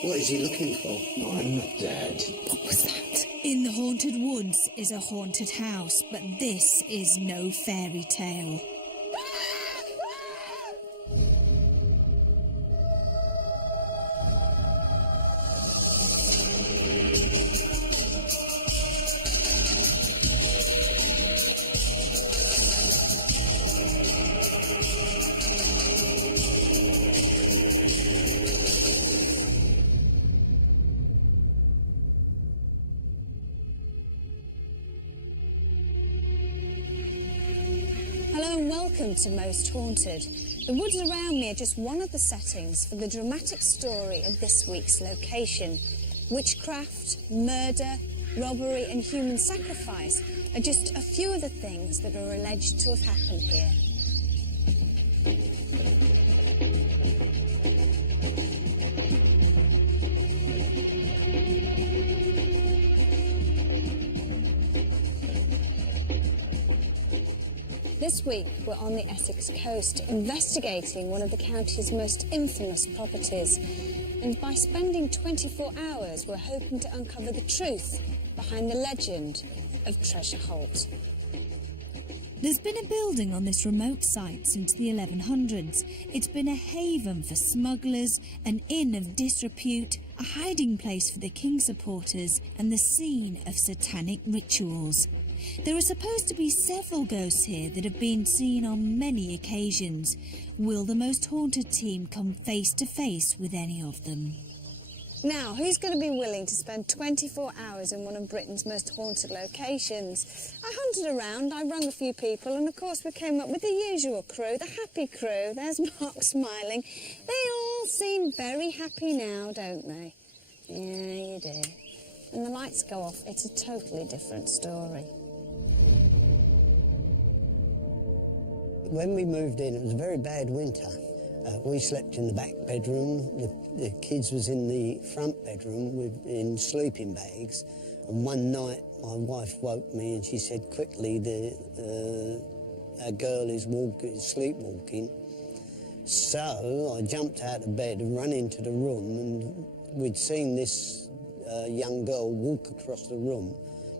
What is he looking for? I'm not dead. What was that? In the Haunted Woods is a haunted house, but this is no fairy tale. Hello and welcome to Most Haunted. The woods around me are just one of the settings for the dramatic story of this week's location. Witchcraft, murder, robbery and human sacrifice are just a few of the things that are alleged to have happened here. This week, we're on the Essex coast, investigating one of the county's most infamous properties. And by spending 24 hours, we're hoping to uncover the truth behind the legend of Treasure Holt. There's been a building on this remote site since the 1100s. It's been a haven for smugglers, an inn of disrepute, a hiding place for the King supporters, and the scene of satanic rituals. There are supposed to be several ghosts here that have been seen on many occasions. Will the Most Haunted team come face to face with any of them? Now, who's going to be willing to spend 24 hours in one of Britain's most haunted locations? I hunted around, I rung a few people, and of course we came up with the usual crew, the happy crew. There's Mark smiling. They all seem very happy now, don't they? Yeah, you do. When the lights go off, it's a totally different story. When we moved in, it was a very bad winter. We slept in the back bedroom. The kids was in the front bedroom in sleeping bags. And one night, my wife woke me and she said, quickly, a girl is sleepwalking. So I jumped out of bed and ran into the room, and we'd seen this young girl walk across the room.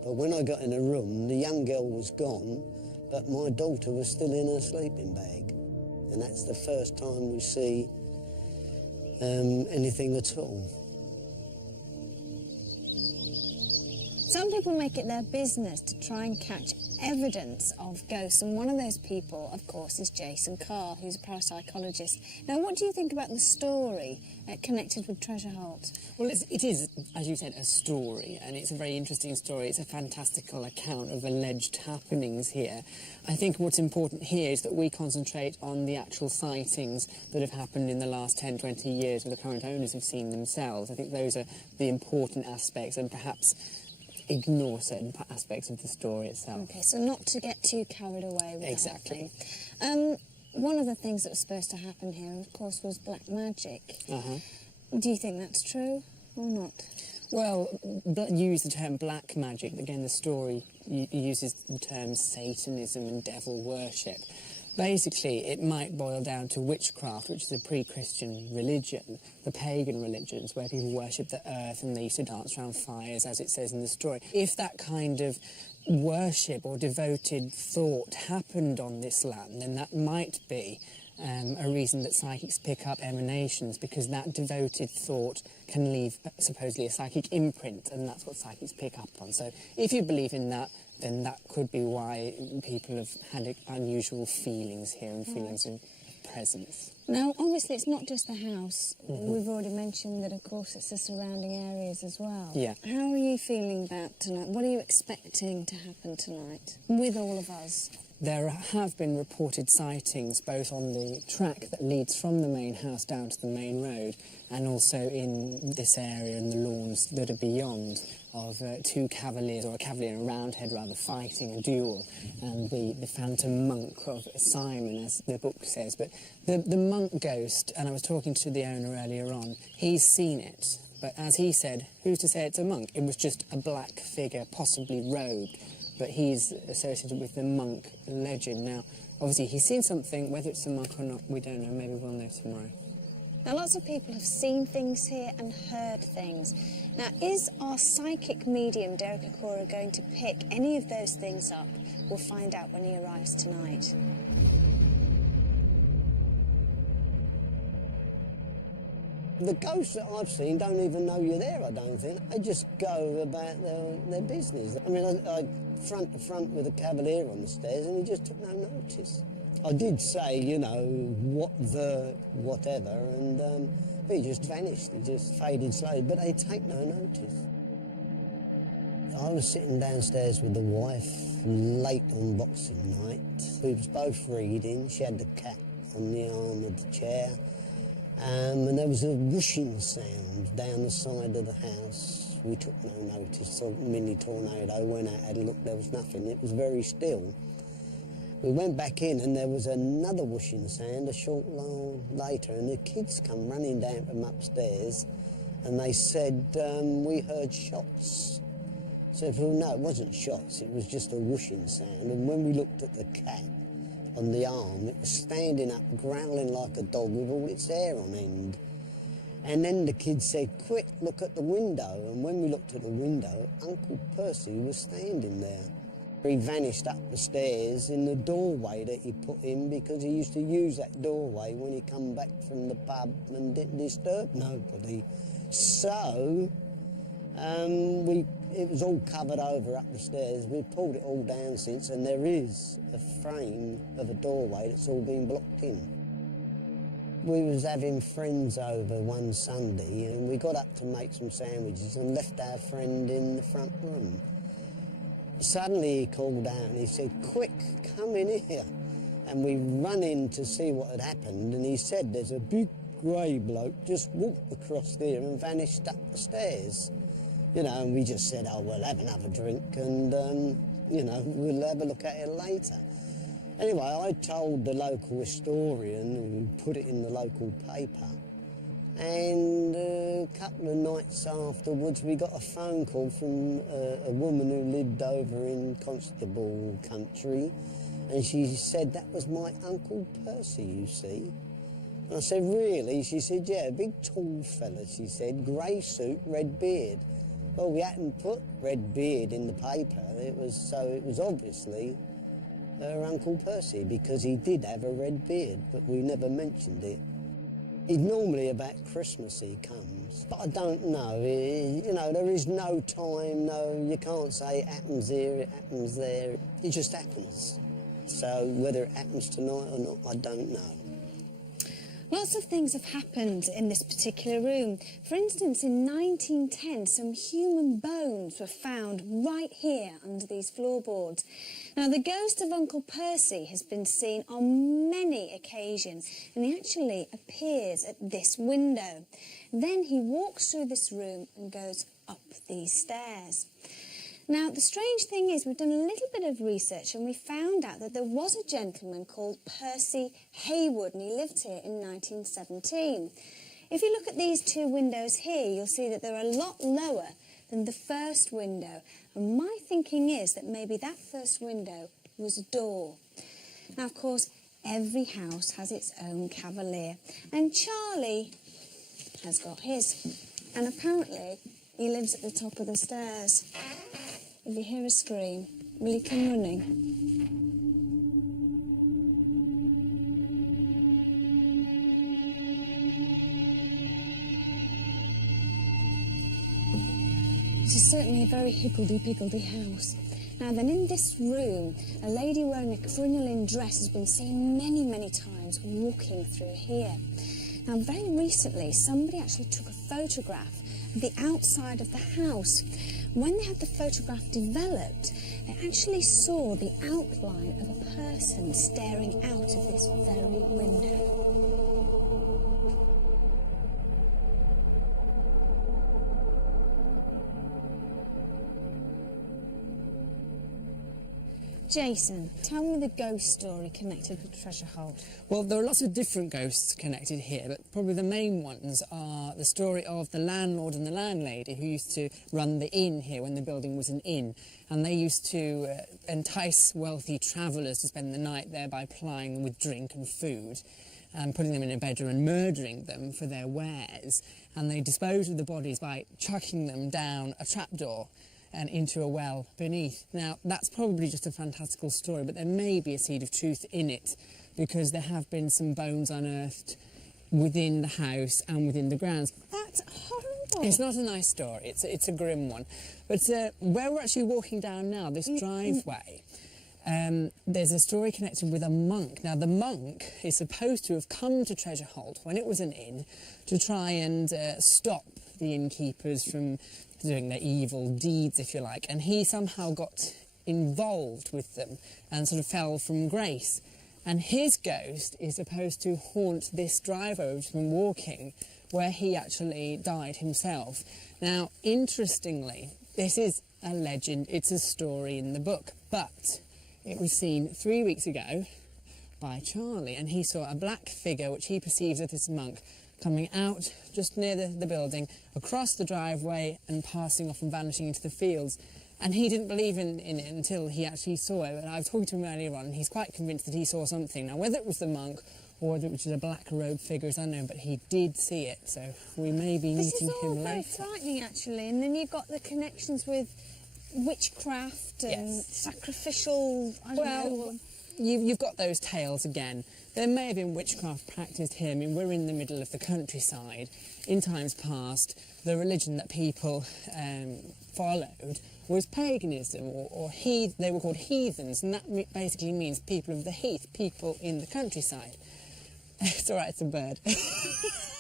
But when I got in the room, the young girl was gone, but my daughter was still in her sleeping bag. And that's the first time we see anything at all. Some people make it their business to try and catch evidence of ghosts, and one of those people, of course, is Jason Carr, who's a parapsychologist. Now, what do you think about the story connected with Treasure Holt? Well, it is, as you said, a story, and it's a very interesting story. It's a fantastical account of alleged happenings here. I think what's important here is that we concentrate on the actual sightings that have happened in the last 10, 20 years, where the current owners have seen themselves. I think those are the important aspects, and perhaps ignore certain aspects of the story itself. Okay, so not to get too carried away with exactly. the whole thing. One of the things that was supposed to happen here, of course, was black magic. Do you think that's true or not? Well, use the term black magic. Again, the story uses the terms Satanism and devil worship. Basically, it might boil down to witchcraft, which is a pre-Christian religion, the pagan religions, where people worship the earth and they used to dance around fires, as it says in the story. If that kind of worship or devoted thought happened on this land, then that might be a reason that psychics pick up emanations, because that devoted thought can leave supposedly a psychic imprint, and that's what psychics pick up on. So if you believe in that, then that could be why people have had unusual feelings here and feelings of presence. Now, obviously, it's not just the house. We've already mentioned that, of course, it's the surrounding areas as well. Yeah. How are you feeling about tonight? What are you expecting to happen tonight with all of us? There have been reported sightings both on the track that leads from the main house down to the main road, and also in this area and the lawns that are beyond, of two cavaliers, or a cavalier and a roundhead rather, fighting a duel, and the phantom monk of Simon, as the book says. But the monk ghost, and I was talking to the owner earlier on, he's seen it, but as he said, who's to say it's a monk? It was just a black figure, possibly robed, but he's associated with the monk legend. Now, obviously, he's seen something. Whether it's a monk or not, we don't know. Maybe we'll know tomorrow. Now, lots of people have seen things here and heard things. Now, is our psychic medium, Derek Okora, going to pick any of those things up? We'll find out when he arrives tonight. The ghosts that I've seen don't even know you're there, I don't think. They just go about their business. I mean, I front to front with a cavalier on the stairs and he just took no notice. I did say, you know, what the whatever, and he just vanished. He just faded slowly, but they take no notice. I was sitting downstairs with the wife late on Boxing night. We was both reading. She had the cat on the arm of the chair. And there was a whooshing sound down the side of the house. We took no notice. Thought mini tornado. Went out, had a look. There was nothing. It was very still. We went back in and there was another whooshing sound a short while later, and the kids come running down from upstairs and they said, we heard shots. I said, well, no, it wasn't shots. It was just a whooshing sound. And when we looked at the cat on the arm, it was standing up, growling like a dog with all its hair on end. And then the kids said, quick, look at the window. And when we looked at the window, Uncle Percy was standing there. He vanished up the stairs in the doorway that he put in, because he used to use that doorway when he come back from the pub and didn't disturb nobody. So, it was all covered over up the stairs. We've pulled it all down since, and there is a frame of a doorway that's all been blocked in. We was having friends over one Sunday, and we got up to make some sandwiches and left our friend in the front room. Suddenly he called out and he said, quick, come in here. And we run in to see what had happened, and he said there's a big grey bloke just walked across there and vanished up the stairs. You know, and we just said, oh, we'll have another drink and, you know, we'll have a look at it later. Anyway, I told the local historian who put it in the local paper, and a couple of nights afterwards we got a phone call from a woman who lived over in Constable country, and she said that was my Uncle Percy, you see. And I said, really? She said, yeah, a big tall fella, she said, grey suit, red beard. Well, we hadn't put red beard in the paper, it was obviously her Uncle Percy, because he did have a red beard, but we never mentioned it. He's normally about Christmas he comes, but I don't know. You know, there is no time, no, you can't say it happens here, it happens there. It just happens. So whether it happens tonight or not, I don't know. Lots of things have happened in this particular room. For instance, in 1910, some human bones were found right here under these floorboards. Now, the ghost of Uncle Percy has been seen on many occasions, and he actually appears at this window. Then he walks through this room and goes up these stairs. Now, the strange thing is we've done a little bit of research and we found out that there was a gentleman called Percy Haywood, and he lived here in 1917. If you look at these two windows here, you'll see that they're a lot lower than the first window. And my thinking is that maybe that first window was a door. Now, of course, every house has its own cavalier, and Charlie has got his. And apparently he lives at the top of the stairs. If you hear a scream, will you come running? This is certainly a very higgledy-piggledy house. Now then, in this room, a lady wearing a crinoline dress has been seen many, many times walking through here. Now, very recently, somebody actually took a photograph of the outside of the house. When they had the photograph developed, they actually saw the outline of a person staring out of this very window. Jason, tell me the ghost story connected with Treasure Holt. Well, there are lots of different ghosts connected here, but probably the main ones are the story of the landlord and the landlady who used to run the inn here when the building was an inn, and they used to entice wealthy travellers to spend the night there by plying them with drink and food. and putting them in a bedroom and murdering them for their wares. And they disposed of the bodies by chucking them down a trapdoor and into a well beneath. Now, that's probably just a fantastical story, but there may be a seed of truth in it, because there have been some bones unearthed within the house and within the grounds. That's horrible. It's not a nice story, it's a grim one. But where we're actually walking down now, this driveway, there's a story connected with a monk. Now, the monk is supposed to have come to Treasure Holt when it was an inn to try and stop the innkeepers from doing their evil deeds, if you like, and he somehow got involved with them and sort of fell from grace. And his ghost is supposed to haunt this driveway we've been walking, where he actually died himself. Now, interestingly, this is a legend, it's a story in the book, but it was seen 3 weeks ago by Charlie, and he saw a black figure, which he perceives as this monk, coming out just near the building, across the driveway and passing off and vanishing into the fields. And he didn't believe in it until he actually saw it. And I was talking to him earlier on, and he's quite convinced that he saw something. Now, whether it was the monk or whether it was a black-robed figure is unknown, but he did see it, so we may be meeting him later. This is all very frightening, actually. And then you've got the connections with witchcraft and sacrificial, I don't know. You've got those tales again. There may have been witchcraft practised here. I mean, we're in the middle of the countryside. In times past, the religion that people followed was paganism, or they were called heathens, and that basically means people of the heath, people in the countryside. It's all right, it's a bird.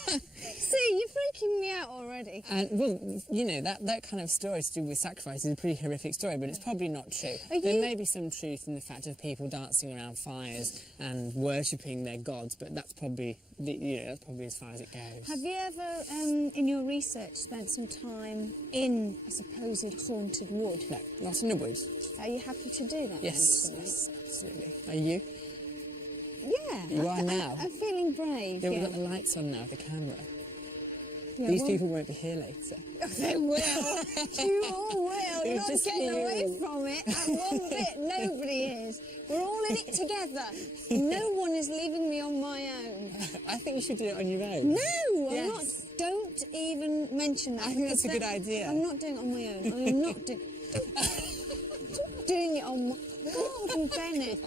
See, you're freaking me out already. And, well, you know, that kind of story to do with sacrifice is a pretty horrific story, but it's probably not true. There may be some truth in the fact of people dancing around fires and worshipping their gods, but that's probably, that's probably as far as it goes. Have you ever, in your research, spent some time in a supposed haunted wood? No, not in the woods. Are you happy to do that? Yes, absolutely. Are you? Yeah. You are now. I'm feeling brave. We've got the lights on now, the camera. Yeah, These people won't be here later. They will. You all will. You're not getting away from it. And one bit, nobody is. We're all in it together. No one is leaving me on my own. I think you should do it on your own. No, I'm not. Don't even mention that. I think that's a good idea. I'm not doing it on my own. I am not doing it on my... God, Bennett.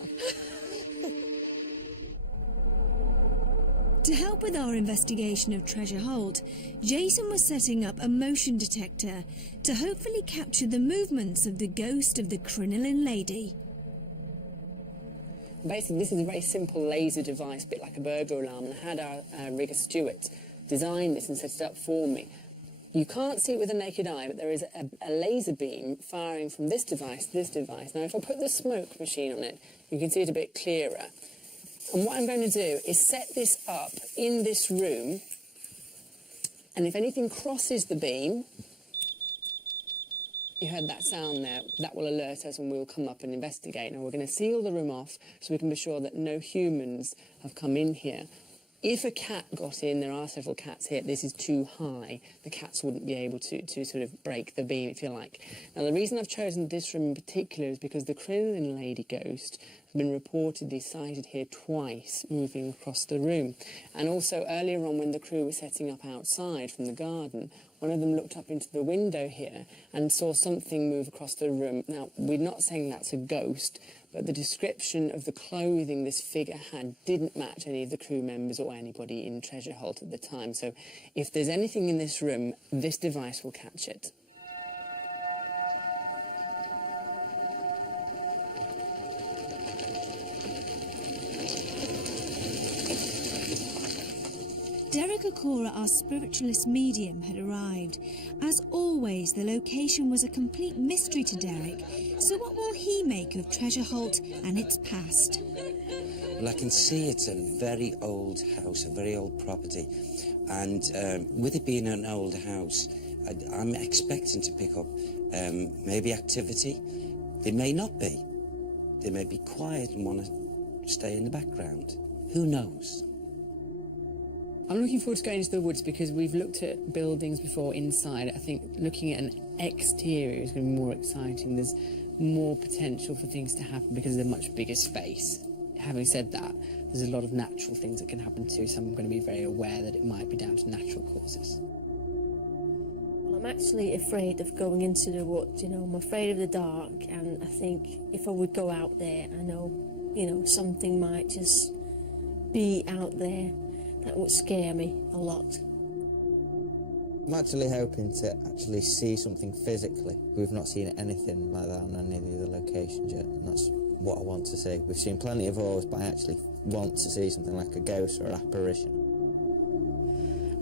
To help with our investigation of Treasure Holt, Jason was setting up a motion detector to hopefully capture the movements of the ghost of the crinoline lady. Basically, this is a very simple laser device, a bit like a burglar alarm, and I had our rigger Stuart design this and set it up for me. You can't see it with the naked eye, but there is a laser beam firing from this device to this device. Now, if I put the smoke machine on it, you can see it a bit clearer. And what I'm going to do is set this up in this room, and if anything crosses the beam, you heard that sound there, that will alert us and we'll come up and investigate. Now we're going to seal the room off so we can be sure that no humans have come in here. If a cat got in, there are several cats here, this is too high, the cats wouldn't be able to sort of break the beam, if you like. Now, the reason I've chosen this room in particular is because the crinoline lady ghost has been reportedly sighted here twice, moving across the room. And also, earlier on, when the crew was setting up outside from the garden, one of them looked up into the window here and saw something move across the room. Now, we're not saying that's a ghost, but the description of the clothing this figure had didn't match any of the crew members or anybody in Treasure Holt at the time. So if there's anything in this room, this device will catch it. Derek Okora, our spiritualist medium, had arrived. As always, the location was a complete mystery to Derek, so what will he make of Treasure Holt and its past? Well, I can see it's a very old house, a very old property, and with it being an old house, I'm expecting to pick up maybe activity. They may not be. They may be quiet and want to stay in the background. Who knows? I'm looking forward to going into the woods because we've looked at buildings before inside. I think looking at an exterior is going to be more exciting. There's more potential for things to happen because there's a much bigger space. having said that, there's a lot of natural things that can happen too, so I'm going to be very aware that it might be down to natural causes. Well, I'm actually afraid of going into the woods, you know, I'm afraid of the dark, and I think if I would go out there, I know, you know, something might just be out there that would scare me a lot. I'm actually hoping to actually see something physically. We've not seen anything like that on any of the other locations yet, and that's what I want to see. We've seen plenty of oars, but I actually want to see something like a ghost or an apparition.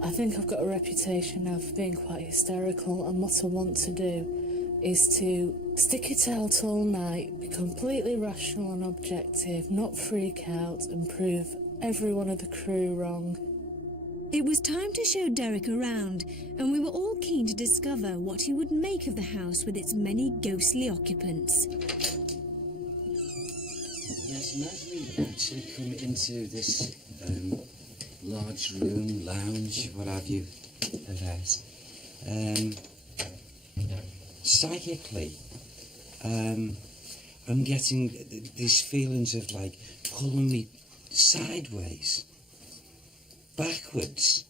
I think I've got a reputation of being quite hysterical, and what I want to do is to stick it out all night, be completely rational and objective, not freak out and prove every one of the crew wrong. It was time to show Derek around, and we were all keen to discover what he would make of the house with its many ghostly occupants. Yes, and as we actually come into this large room, lounge, what have you, of ours, psychically, I'm getting these feelings of like pulling me sideways, backwards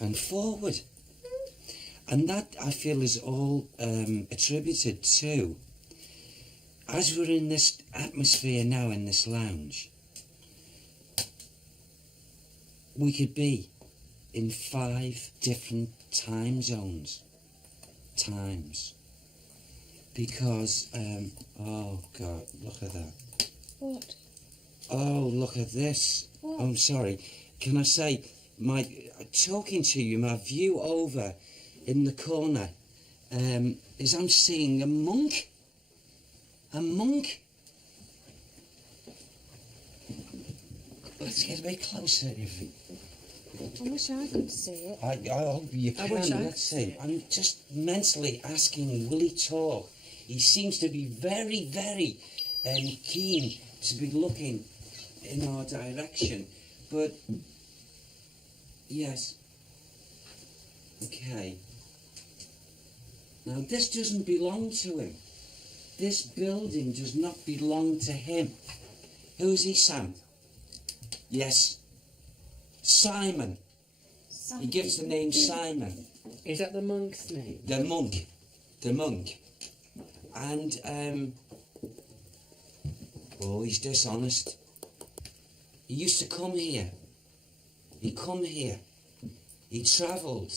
and forward, and that I feel is all attributed to, as we're in this atmosphere now in this lounge, we could be in 5 different time zones, because oh God, look at that. What? Oh, look at this. What? Oh, I'm sorry, can I say, my talking to you, my view over in the corner is I'm seeing a monk. Let's get a bit closer if we... I wish I could see it. I hope you can. Let's see. I'm just mentally asking, will he talk? He seems to be very, very keen to be looking in our direction, but yes. Okay. Now this doesn't belong to him. This building does not belong to him. Who's he, Sam? Yes. Simon. He gives the name Simon. Is that the monk's name? The monk. And, oh, he's dishonest. He used to come here. He travelled.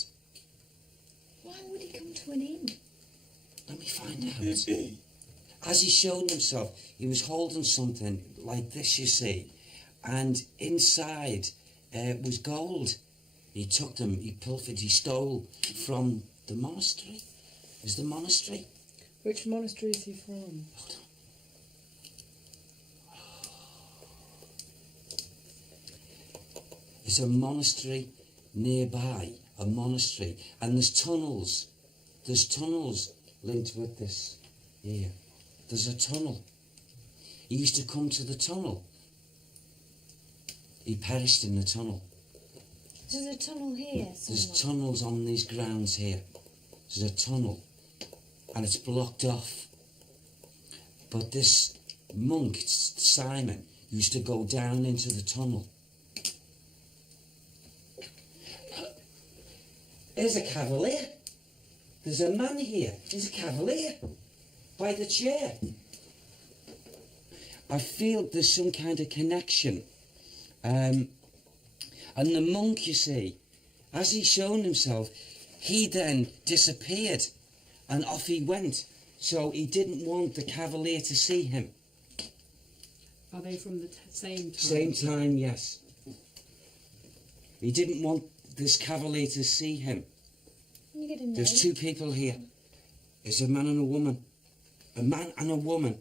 Why would he come to an inn? Let me find out. As he showed himself, he was holding something like this, you see, and inside was gold. He took them, he pilfered, he stole from the monastery. Is the monastery? Which monastery is he from? Hold on. There's a monastery nearby, and there's tunnels. There's tunnels linked with this here. There's a tunnel. He used to come to the tunnel. He perished in the tunnel. There's a tunnel here somewhere. There's tunnels on these grounds here. There's a tunnel, and it's blocked off. But this monk, Simon, used to go down into the tunnel. There's a cavalier. There's a man here. There's a cavalier by the chair. I feel there's some kind of connection. And the monk, you see, as he shown himself, he then disappeared and off he went. So he didn't want the cavalier to see him. Are they from the same time? Same time, yes. He didn't want this cavalier to see him. Can you get a name? There's 2 people here. There's a man and a woman. A man and a woman.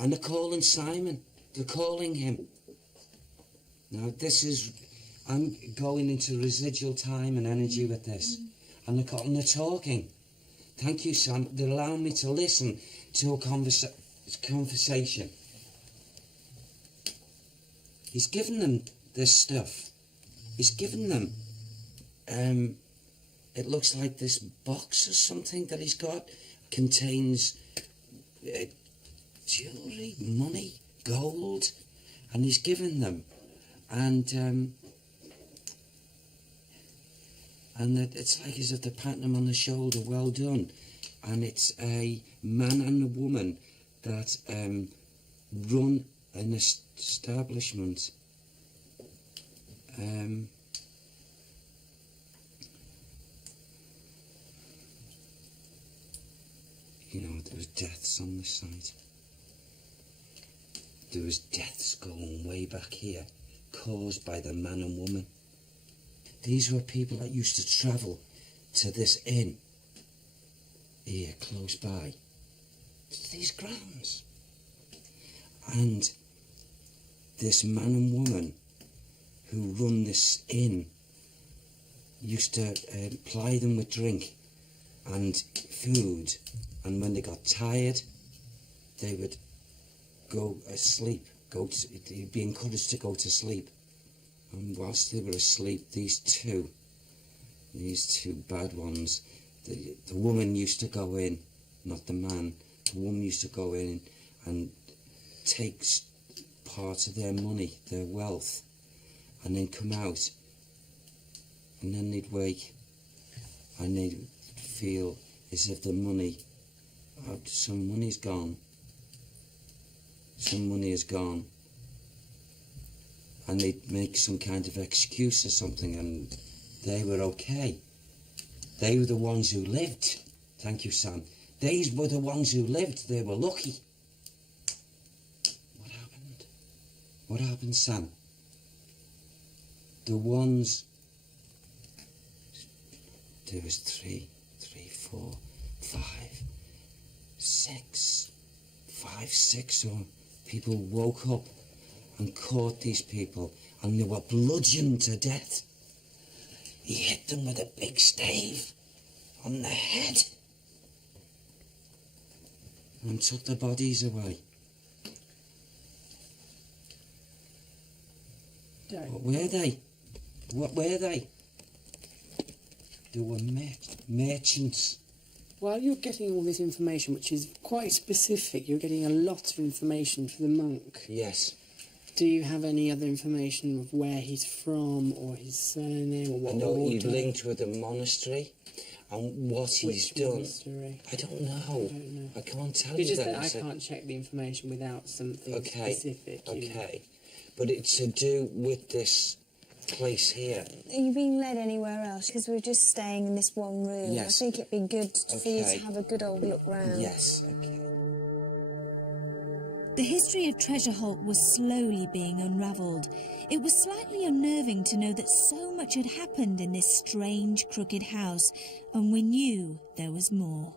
And they're calling Simon. They're calling him. Now this is... I'm going into residual time and energy with this. And they're talking. Thank you, Sam. They're allowing me to listen to a conversation. He's given them this stuff. He's given them... it looks like this box or something that he's got contains... jewellery, money, gold, and he's given them. And it's like as if they're patting him on the shoulder, well done. And it's a man and a woman that run an establishment. You know, there was deaths on the site. There was deaths going way back here, caused by the man and woman. These were people that used to travel to this inn here, close by, to these grounds. And this man and woman who run this inn used to ply them with drink and food, and when they got tired, they would go asleep. They'd be encouraged to go to sleep. And whilst they were asleep, these two bad ones, the woman used to go in, not the man. The woman used to go in and take part of their money, their wealth, and then come out. And then they'd wake, and they'd feel as if the money, some money's gone. Some money is gone. And they'd make some kind of excuse or something, and they were okay. They were the ones who lived. Thank you, Sam. These were the ones who lived. They were lucky. What happened? What happened, Sam? The ones... There was 3, 4, 5, 6. 5, 6 or people woke up and caught these people, and they were bludgeoned to death. He hit them with a big stave on the head and took the bodies away. What were they? What were they? They were merchants. While you're getting all this information, which is quite specific, you're getting a lot of information for the monk. Yes. Do you have any other information of where he's from, or his surname, or what I know order? he's linked with a monastery, and what he's done. Monastery? I don't know. I can't tell It's you just that. I can't check the information without something specific. Okay. But it's to do with this place here. Are you being led anywhere else? Because we're just staying in this one room. Yes. I think it'd be good for you Okay. to have a good old look round. Yes. Okay. The history of Treasure Holt was slowly being unravelled. It was slightly unnerving to know that so much had happened in this strange, crooked house, and we knew there was more.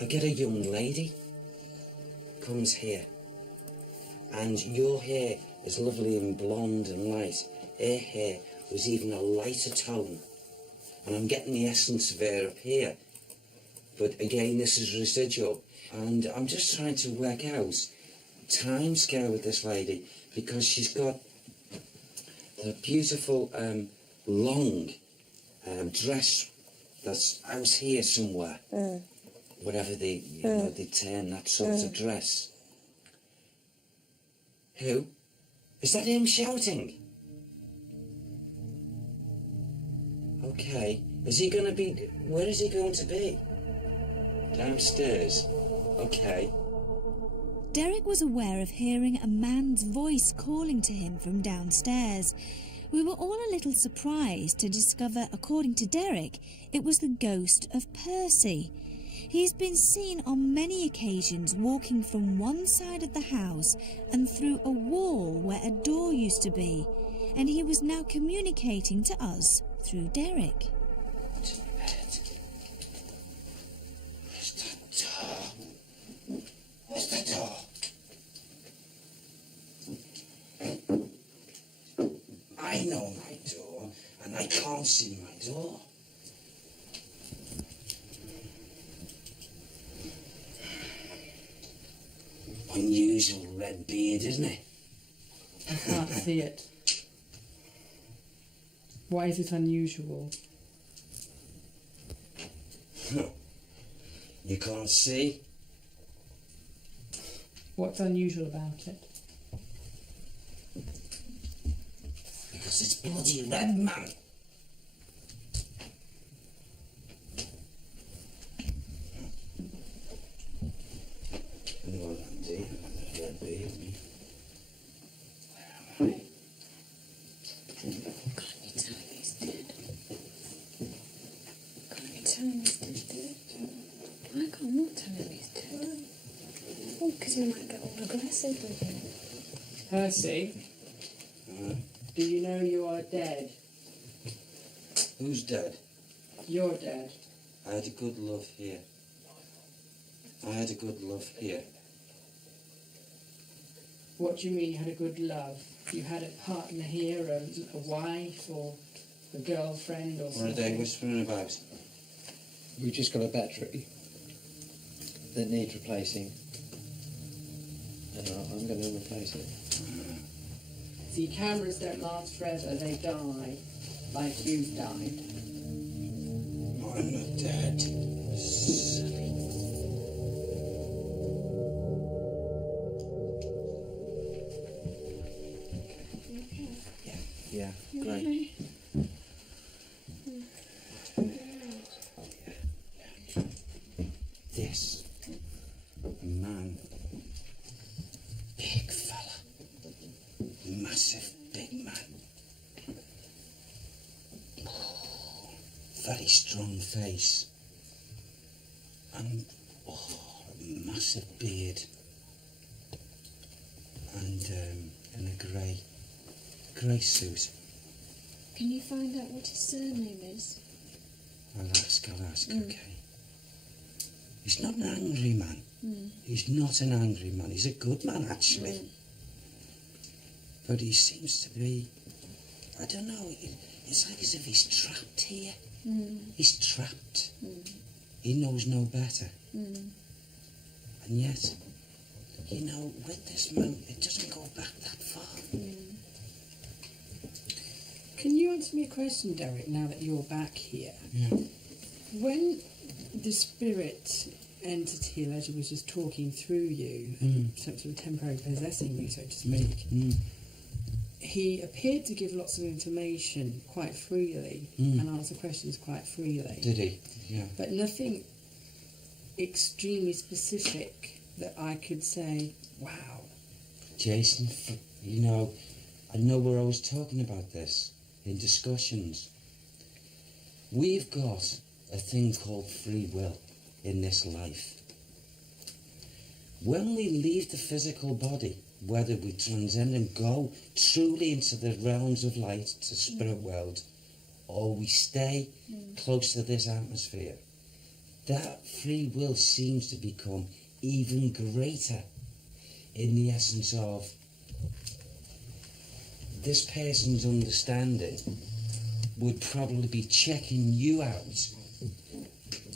I get a young lady comes here, and your hair is lovely and blonde and light. Her hair was even a lighter tone, and I'm getting the essence of her up here. But again, this is residual, and I'm just trying to work out time scale with this lady, because she's got a beautiful long dress that's out here somewhere. Whatever they, they term that sort of dress. Who? Is that him shouting? Okay. Is he going to be... Where is he going to be? Downstairs. Okay. Derek was aware of hearing a man's voice calling to him from downstairs. We were all a little surprised to discover, according to Derek, it was the ghost of Percy. He's been seen on many occasions walking from one side of the house and through a wall where a door used to be, and he was now communicating to us through Derek. To bed. Where's that door? Where's the door? I know my door, and I can't see my door. Unusual red beard, isn't it? I can't see it. Why is it unusual? You can't see? What's unusual about it? Because it's bloody red, man. Well, Andy, red beard. Where am I? Can't you tell me he's dead? Can't you tell me he's dead? I can't not tell him he's dead. Oh, because he might get all aggressive with you. Percy, do you know you are dead? Who's dead? You're dead. I had a good love here. I had a good love here. What do you mean you had a good love? You had a partner here, a wife or a girlfriend or What are something? they whispering about? We've just got a battery that needs replacing, and I'm going to replace it. See, cameras don't last forever, they die, like you've died. I'm not dead. Silly. Yeah, great. This man, big fella, massive big man, very strong face, and a massive beard, and a grey suit. Can you find out what his surname is? I'll ask, okay. He's not an angry man. He's not an angry man. He's a good man, actually. But he seems to be, I don't know, it's like as if he's trapped here. He's trapped. He knows no better. And yet, you know, with this man, it doesn't go back that far. Can you answer me a question, Derek, now that you're back here? Yeah. When the spirit entity allegedly was just talking through you, sort of temporarily possessing you, so to speak, he appeared to give lots of information quite freely and answer questions quite freely. Did he? Yeah. But nothing extremely specific that I could say, wow. Jason, you know, I know we're always talking about this in discussions. We've got a thing called free will in this life. When we leave the physical body, whether we transcend and go truly into the realms of light, to spirit world, or we stay close to this atmosphere, that free will seems to become even greater in the essence of this person's understanding would probably be checking you out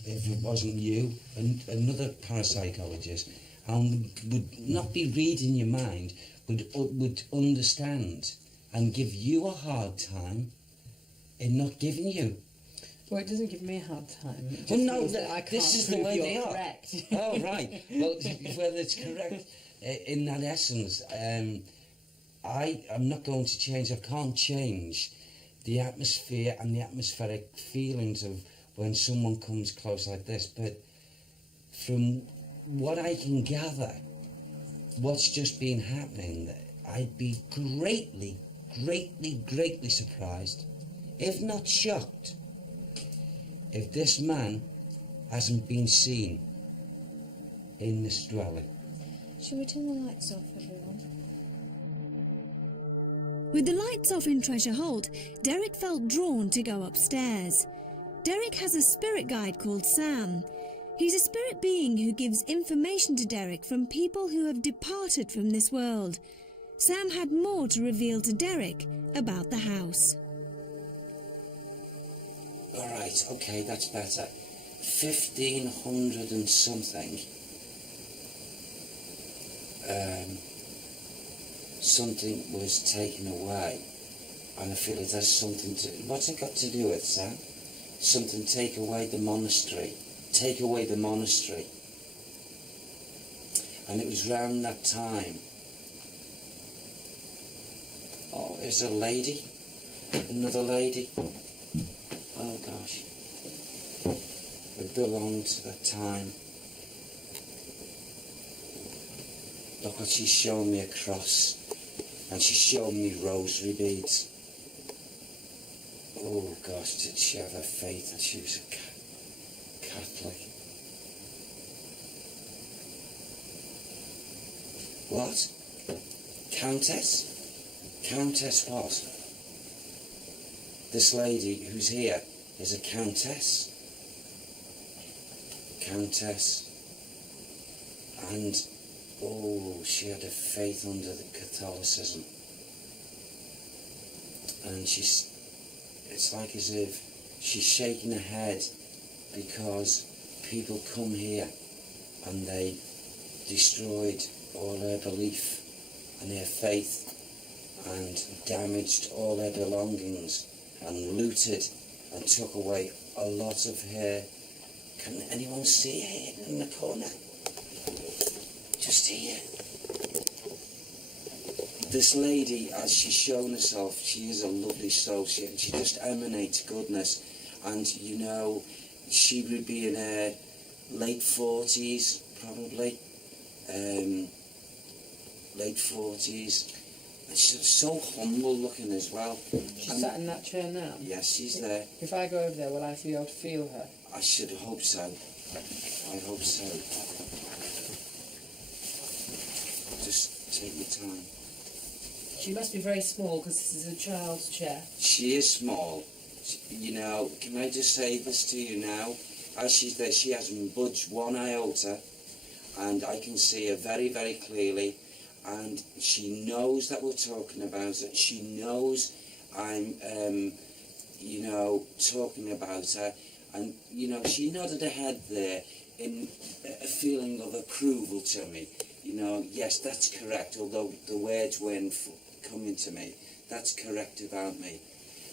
if it wasn't you, and another parapsychologist, and would not be reading your mind, would understand and give you a hard time in not giving you. Well, it doesn't give me a hard time. It just Well, no, means that I can't this is the prove way you're they are. correct. Oh, right. Well, whether it's correct in that essence, I'm not going to change. I can't change the atmosphere and the atmospheric feelings of when someone comes close like this. But from what I can gather, what's just been happening, I'd be greatly, greatly, greatly surprised, if not shocked, if this man hasn't been seen in this dwelling. Shall we turn the lights off, everyone? With the lights off in Treasure Holt, Derek felt drawn to go upstairs. Derek has a spirit guide called Sam. He's a spirit being who gives information to Derek from people who have departed from this world. Sam had more to reveal to Derek about the house. All right, okay, that's better. 1500 and something. Something was taken away, and I feel it has something to... What's it got to do with, Sam? Something take away the monastery. Take away the monastery. And it was round that time. Oh, there's a lady. Another lady. Oh gosh. It belonged to that time. Look what she's shown me, a cross. And she's shown me rosary beads. Oh gosh, did she have a faith that she was a Catholic? What? Countess? Countess what? This lady who's here is a countess. Countess. And, oh, she had a faith under the Catholicism. And it's like as if she's shaking her head because people come here and they destroyed all her belief and her faith and damaged all her belongings and looted and took away a lot of her. Can anyone see her in the corner? Just here. This lady, as she's shown herself, she is a lovely soul. She just emanates goodness. And, you know, she would be in her late 40s, probably. Late 40s. And she's so humble looking as well. She's sat in that chair now? Yes, she's there. If I go over there, will I be able to feel her? I should hope so. I hope so. Just take your time. She must be very small because this is a child's chair. She is small. You know, can I just say this to you now? As she's there, she hasn't budged one iota, and I can see her very, very clearly. And she knows that we're talking about it. She knows I'm, you know, talking about her. And, you know, she nodded her head there in a feeling of approval to me. You know, yes, that's correct, although the words weren't coming to me. That's correct about me.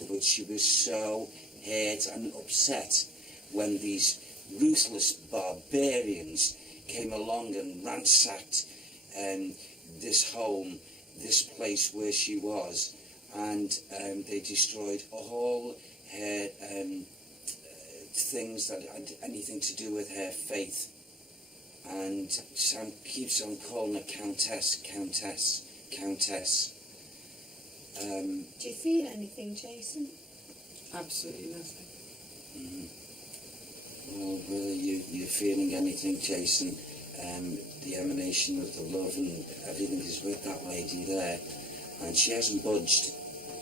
But she was so hurt and upset when these ruthless barbarians came along and ransacked this home, this place where she was, and they destroyed all her things that had anything to do with her faith. And Sam keeps on calling her Countess, Countess, Countess. Do you feel anything, Jason? Absolutely nothing. Well, whether you're feeling anything, Jason, the emanation of the love and everything is with that lady there. And she hasn't budged.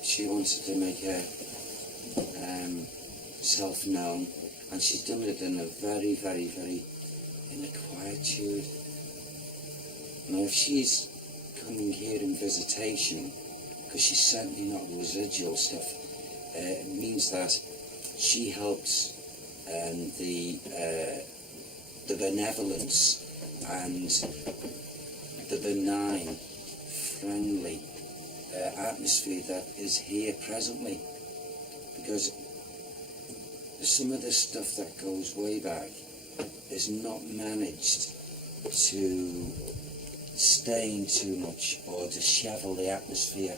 She wanted to make her self known, and she's done it in a very, very, very, in a quietude. Now, if she's coming here in visitation, because she's certainly not residual stuff, it means that she helps the benevolence and the benign, friendly atmosphere that is here presently. Because some of the stuff that goes way back is not managed to stain too much or dishevel the atmosphere.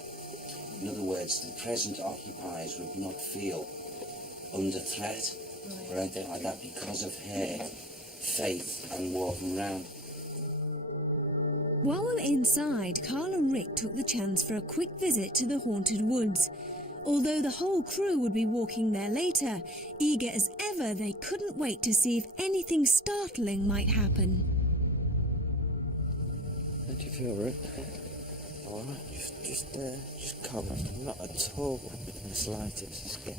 In other words, the present occupiers would not feel under threat or anything like that because of her faith and walking around. While we were inside, Carl and Rick took the chance for a quick visit to the haunted woods. Although the whole crew would be walking there later, eager as ever, they couldn't wait to see if anything startling might happen. How do you feel, Rick? All right, just calm. I'm not at all in the slightest scared.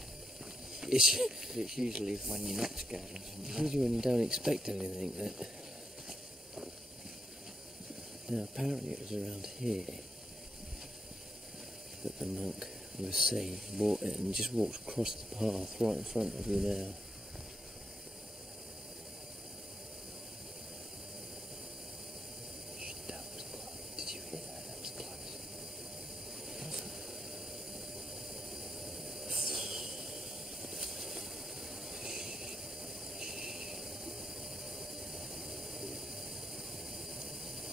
It's usually when you're not scared or something. It's usually when you don't expect anything. Now, apparently it was around here that the monk was seen, bought it and just walked across the path right in front of you now. Shh, that was close. Did you hear that? That was close.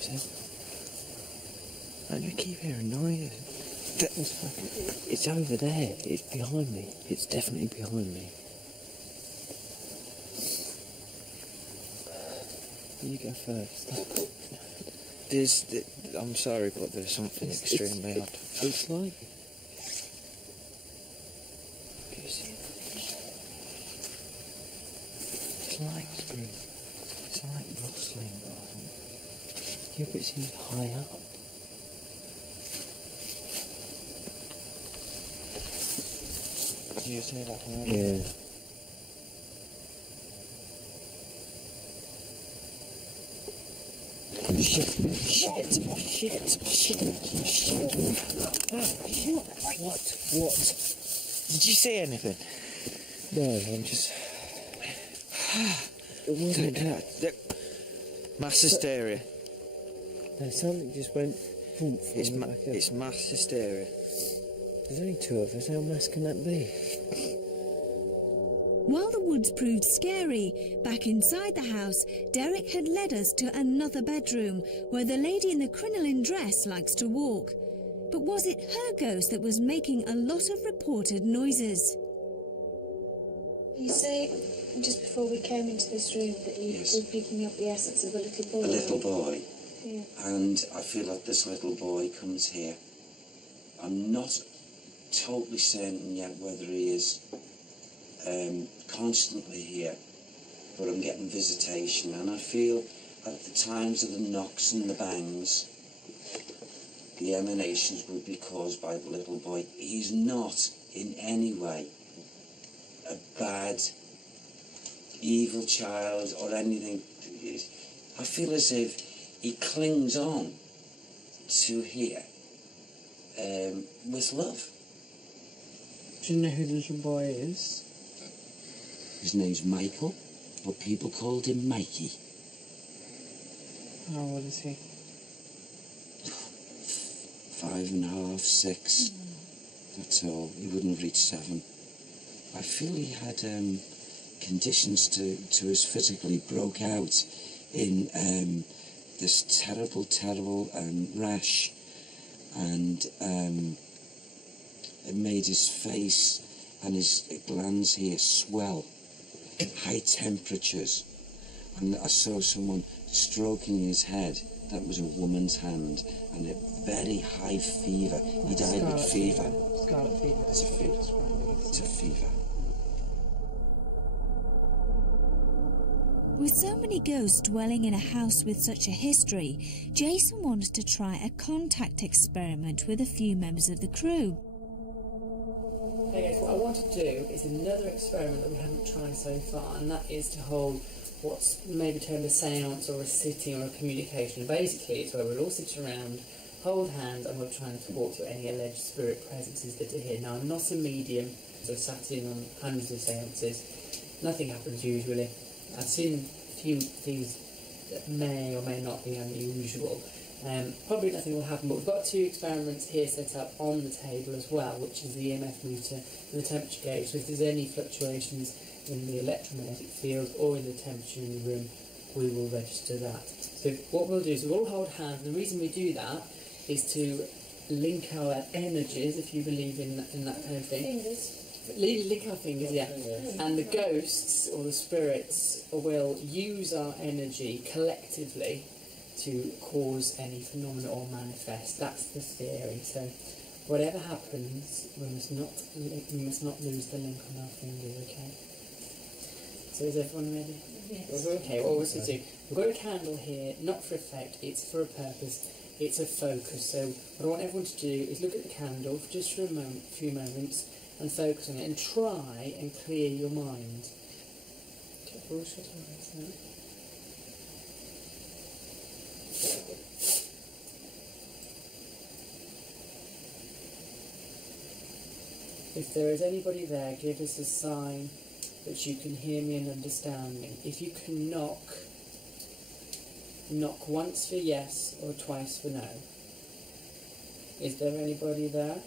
Is that I keep hearing noises. It's over there. It's behind me. It's definitely behind me. You go first. I'm sorry, but there's something extremely odd. It's like... Do you see it? It's like... It's like rustling. Yeah, but it seems high up. Did you say that? Yeah. Shit! What? Did you see anything? No, I'm just... It wasn't that. Mass hysteria. No, something just went... Boom, It's mass hysteria. There's only two of us. How mass can that be? While the woods proved scary, back inside the house, Derek had led us to another bedroom where the lady in the crinoline dress likes to walk. But was it her ghost that was making a lot of reported noises? You say just before we came into this room that you Yes. were picking up the essence of a little boy. A little boy. Yeah. And I feel like this little boy comes here. I'm not totally certain yet whether he is constantly here, but I'm getting visitation, and I feel at the times of the knocks and the bangs, the emanations would be caused by the little boy. He's not in any way a bad, evil child or anything. I feel as if he clings on to here with love. Do you know who the little boy is? His name's Michael, but people called him Mikey. How old is he? 5.5, 6. That's all. He wouldn't have reached 7. I feel he had conditions to his physical. He broke out in this terrible rash, and it made his face and his glands here swell. High temperatures, and I saw someone stroking his head. That was a woman's hand, and a very high fever. He died with fever. Scarlet fever. It's a fever. It's a fever. With so many ghosts dwelling in a house with such a history, Jason wanted to try a contact experiment with a few members of the crew. Hey guys, what I want to do is another experiment that we haven't tried so far, and that is to hold what's maybe termed a seance or a sitting or a communication. Basically, it's where we'll all sit around, hold hands, and we'll try and talk to any alleged spirit presences that are here. Now, I'm not a medium, so I've sat in on hundreds of seances. Nothing happens usually. I've seen a few things that may or may not be unusual. Probably nothing will happen, but we've got 2 experiments here set up on the table as well, which is the EMF meter and the temperature gauge. So if there's any fluctuations in the electromagnetic field or in the temperature in the room, we will register that. So what we'll do is we'll all hold hands, and the reason we do that is to link our energies, if you believe in that kind of thing. Fingers. Lick our fingers, yeah. And the ghosts or the spirits will use our energy collectively to cause any phenomena or manifest. That's the theory. So whatever happens, we must not lose the link on our fingers, okay? So is everyone ready? Yes. Okay, what we're going to do, we've got a candle here, not for effect, it's for a purpose, it's a focus. So what I want everyone to do is look at the candle for just for a few moments and focus on it and try and clear your mind. Okay, we'll shut our eyes now. If there is anybody there, give us a sign that you can hear me and understand me. If you can knock once for yes or twice for no. Is there anybody there?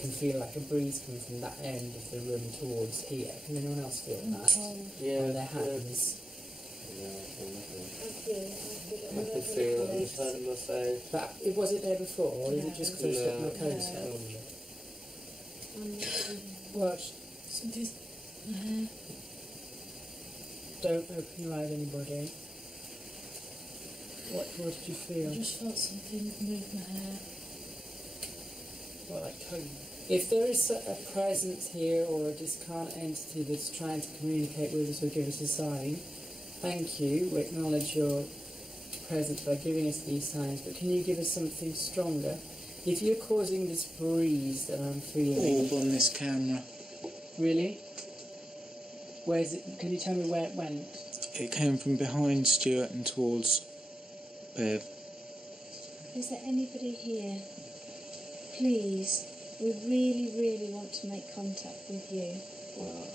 can feel like a breeze coming from that end of the room towards here. Can anyone else feel that? Yeah. On their hands. I can feel it inside of my face. But was it there before, or is it just because I was slipping my coat out? Watch. Something's... Don't open your eyes, anybody. What did you feel? I just felt something move my hair. Well, like home. If there is a presence here or a discarnate entity that's trying to communicate with us or give us a sign, thank you. We acknowledge your presence by giving us these signs, but can you give us something stronger? If you're causing this breeze that I'm feeling... Orb on this camera. Really? Where is it? Can you tell me where it went? It came from behind Stuart and towards Bev. Is there anybody here? Please, we really, really want to make contact with you. Well,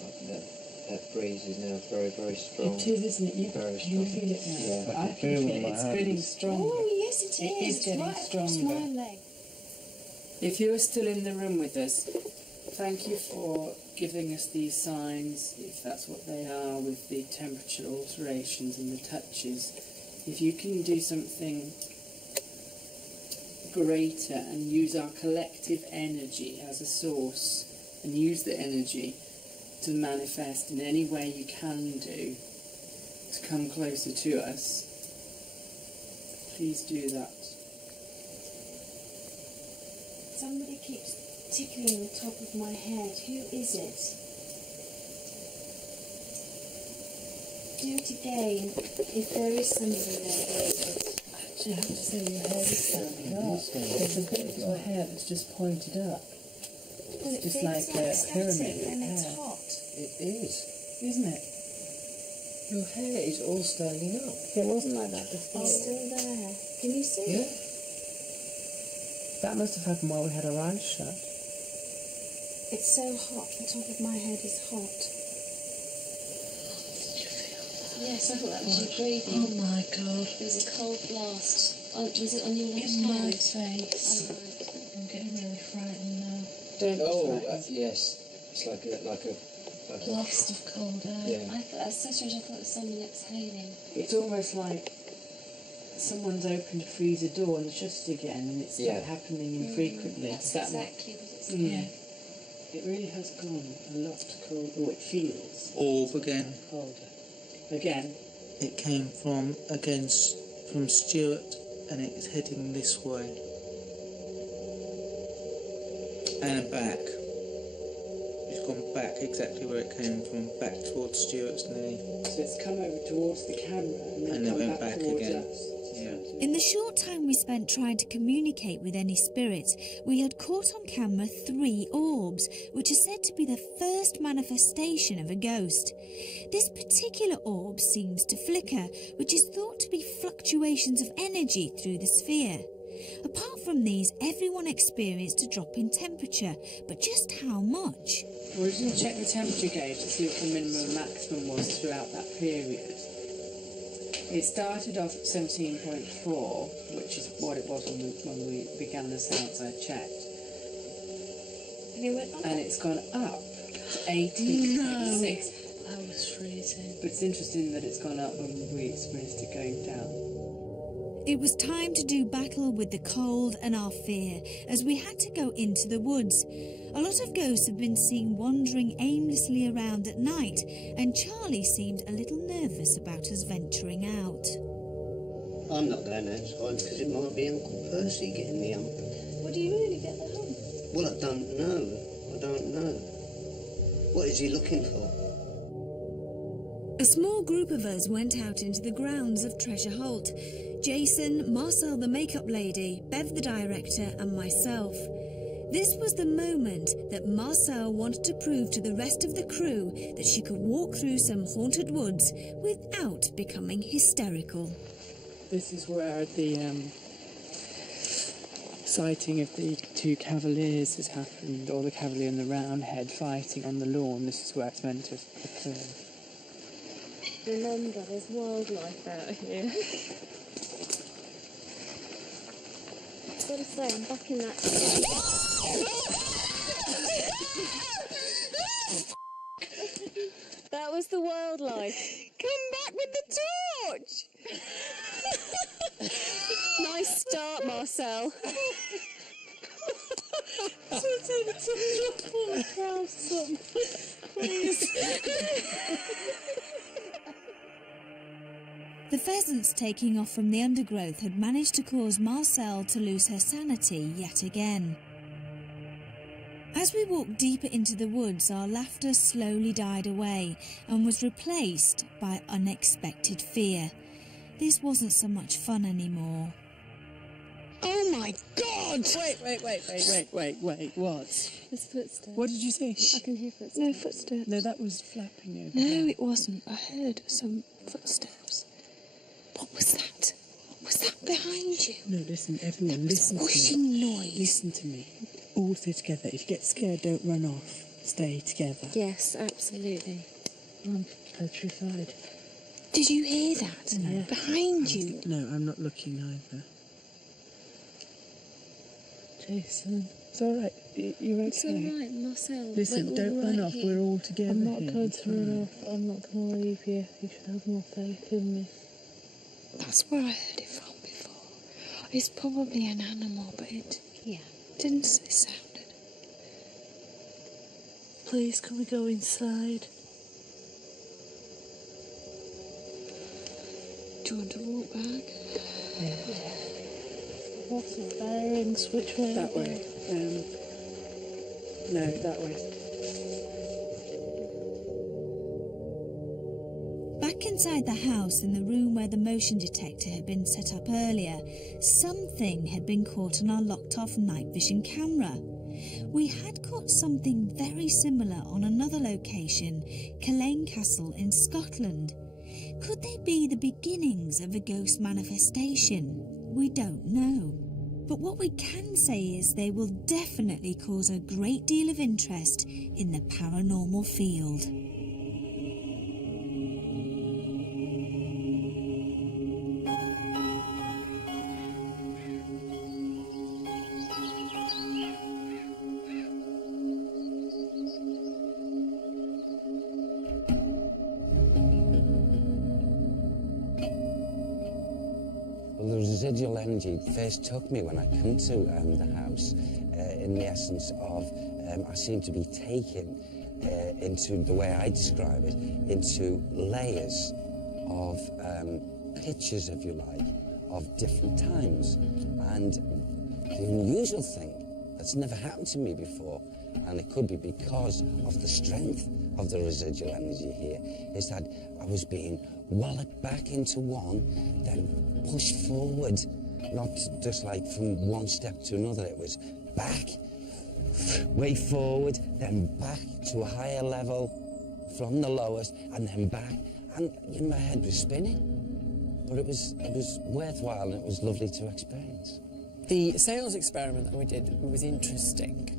that breeze is now very, very strong. It is, isn't it? Very Can you strong. feel it now? Yeah. I can feel it. It's getting stronger. Oh, yes, it is. It is getting right across stronger. my leg. If you're still in the room with us, thank you for giving us these signs, if that's what they are, with the temperature alterations and the touches. If you can do something greater and use our collective energy as a source and use the energy to manifest in any way you can do to come closer to us, please do that. Somebody keeps tickling the top of my head. Who is it? Do it again, if there is somebody there, David. Actually, I have to say your hair is standing up. There's a bit of your hair that's just pointed up. Well, it just feels like a static pyramid of and it's hair. hot. It is. Isn't it? Your hair is all standing up. It wasn't like that before. It's still there. Can you see Yeah. it? That must have happened while we had our eyes shut. It's so hot. The top of my head is hot. Yes, I thought that was you breathing. Oh my god. There was a cold blast. Was it on your left In my hand? face. Oh, right. I'm getting really frightened now. Don't Oh, be frightened. yes. It's like a Blast of cold air. yeah. I thought that's so strange. I thought it was someone exhaling. It's almost like someone's opened a freezer door and shut it again, and it's Yeah. like happening infrequently. That's Is that what- exactly what it's Yeah. It really has gone a lot colder. Oh, it feels Orb again. colder. Again. It came from Stuart and it's heading this way. And back. It's gone back exactly where it came from, back towards Stuart's knee. So it's come over towards the camera and then And then come went back back towards again. us. Yeah. In the short time we spent trying to communicate with any spirits, we had caught on camera 3 orbs, which are said to be the first manifestation of a ghost. This particular orb seems to flicker, which is thought to be fluctuations of energy through the sphere. Apart from these, everyone experienced a drop in temperature, but just how much? We're just going to check the temperature gauge to see what the minimum and maximum was throughout that period. It started off at 17.4, which is what it was when we began the seance, I checked. And it went up. And it's gone up to 18.6. I was freezing. But it's interesting that it's gone up when we experienced it going down. It was time to do battle with the cold and our fear, as we had to go into the woods. A lot of ghosts have been seen wandering aimlessly around at night, and Charlie seemed a little nervous about us venturing out. I'm not going outside because it might be Uncle Percy getting the hump. Well, do you really get the hump? Well, I don't know. What is he looking for? A small group of us went out into the grounds of Treasure Holt. Jason, Marcel the makeup lady, Bev the director and myself. This was the moment that Marcel wanted to prove to the rest of the crew that she could walk through some haunted woods without becoming hysterical. This is where the sighting of the 2 cavaliers has happened, or the cavalier and the roundhead fighting on the lawn. This is where it's meant to occur. Remember, there's wildlife out here. I've got to say, I'm back in that. That was the wildlife. Come back with the torch! Nice start, Marcel. The pheasants taking off from the undergrowth had managed to cause Marcel to lose her sanity yet again. As we walked deeper into the woods, our laughter slowly died away and was replaced by unexpected fear. This wasn't so much fun anymore. Oh my God! Wait, what? There's footsteps. What did you say? I can hear footsteps. No footsteps. No, that was flapping over. No, it wasn't. I heard some footsteps. What was that? What was that behind you? No, listen, everyone, listen to me. Whooshing noise. Listen to me. All stay together. If you get scared, don't run off. Stay together. Yes, absolutely. I'm petrified. Did you hear that? Yeah. Behind you? No, I'm not looking either. Jason, It's all right. You're okay. It's all right, Marcel. Listen, we're don't all run right off. here. We're all together. I'm not here. going It's to run fine. off. I'm not going to leave you. You should have more faith in me. That's where I heard it from before. It's probably an animal, but it didn't sound it. Please, can we go inside? Do you want to walk back? What's the bearings? Which way? That way. No, that way. Back inside the house, in the room where the motion detector had been set up earlier, something had been caught on our locked-off night vision camera. We had caught something very similar on another location, Culzean Castle in Scotland. Could they be the beginnings of a ghost manifestation? We don't know. But what we can say is they will definitely cause a great deal of interest in the paranormal field. Well, the residual energy first took me when I come to the house in the essence of I seem to be taken into, the way I describe it, into layers of pictures, if you like, of different times. And the unusual thing that's never happened to me before, and it could be because of the strength of the residual energy here, is that I was being walloped back into one, then pushed forward, not just like from one step to another. It was back, way forward, then back to a higher level from the lowest, and then back. And my head was spinning, but it was worthwhile, and it was lovely to experience. The sales experiment that we did was interesting.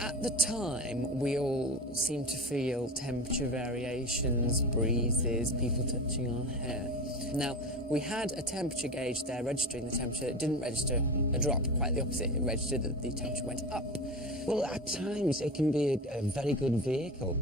At the time, we all seemed to feel temperature variations, breezes, people touching our hair. Now, we had a temperature gauge there registering the temperature. It didn't register a drop, quite the opposite. It registered that the temperature went up. Well, at times it can be a very good vehicle,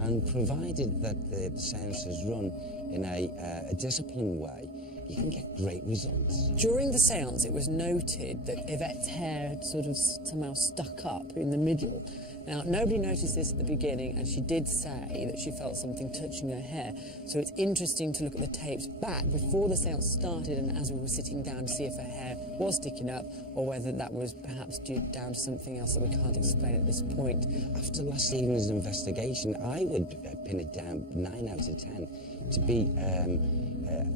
and provided that the seances run in a disciplined way, you can get great results. During the seance, it was noted that Yvette's hair had sort of somehow stuck up in the middle. Now, nobody noticed this at the beginning, and she did say that she felt something touching her hair. So it's interesting to look at the tapes back before the seance started and as we were sitting down to see if her hair was sticking up or whether that was perhaps due down to something else that we can't explain at this point. After last evening's investigation, I would pin it down 9 out of 10 to be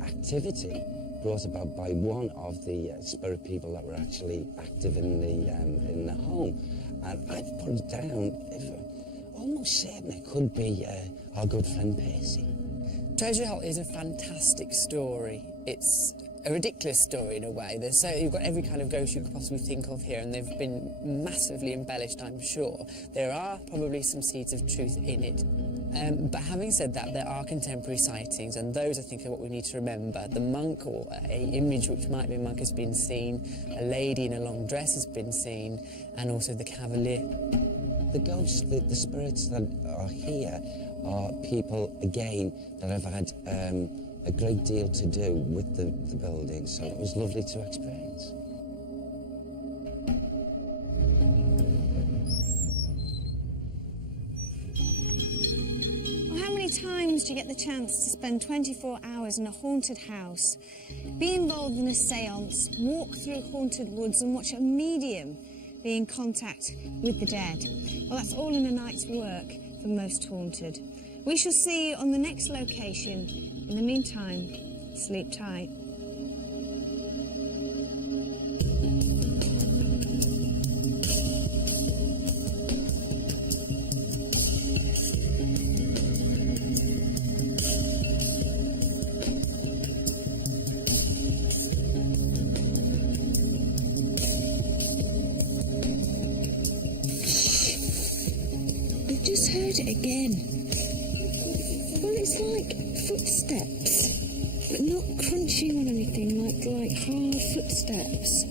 activity brought about by one of the spirit people that were actually active in the home. And I've put it down, almost certain it could be our good friend Percy. Treasure Holt is a fantastic story. It's a ridiculous story in a way. You've got every kind of ghost you could possibly think of here, and they've been massively embellished, I'm sure. There are probably some seeds of truth in it. But having said that, there are contemporary sightings, and those I think are what we need to remember. The monk, or an image which might be a monk, has been seen. A lady in a long dress has been seen, and also the cavalier. The ghosts, the spirits that are here are people, again, that have had a great deal to do with the building, so it was lovely to experience. Well, how many times do you get the chance to spend 24 hours in a haunted house, be involved in a séance, walk through haunted woods and watch a medium be in contact with the dead? Well, that's all in a night's work for most haunted. We shall see you on the next location. In the meantime, sleep tight. We've just heard it again. Well, it's like footsteps, but not crunching on anything, like hard footsteps.